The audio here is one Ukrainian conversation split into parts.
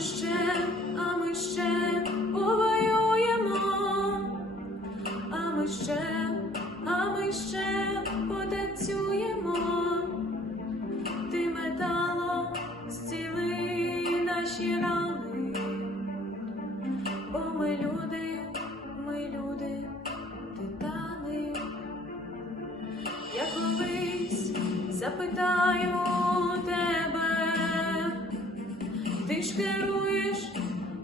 ще, а ми ще повоюємо, а ми ще, а ми ще потанцюємо, ти метало зціли наші рани, бо ми люди, ми люди, титани, я колись запитаю. Керуєш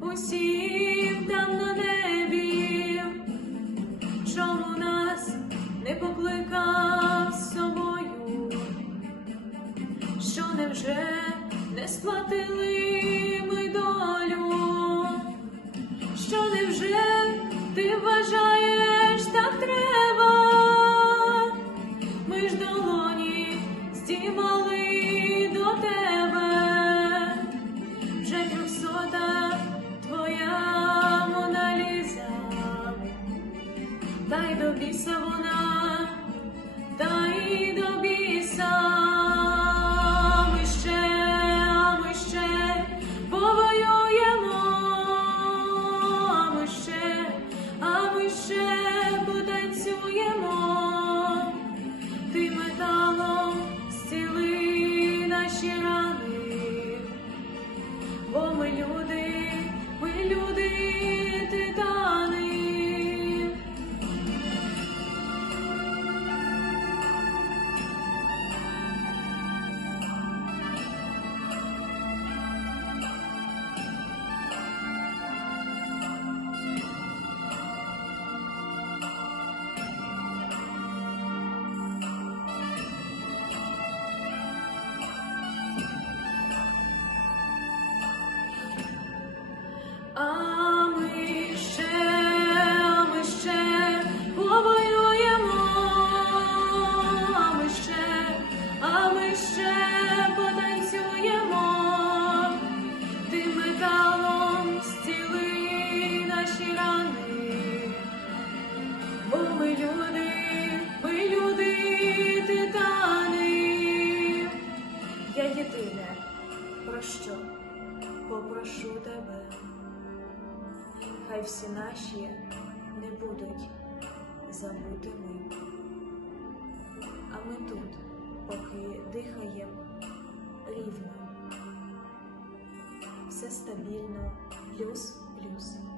усім там на небі, чому нас не покликав з собою? Що невже не сплатили ми долю? Що невже ти вважаєш так треба? Ми ж долоні вже трьохсота твоя Моналіза, та й до біса вона, та до біса. Попрошу тебе. Хай всі наші не будуть забутими. А ми тут, поки дихаємо рівно. Все стабільно, плюс, плюс, все стабільно.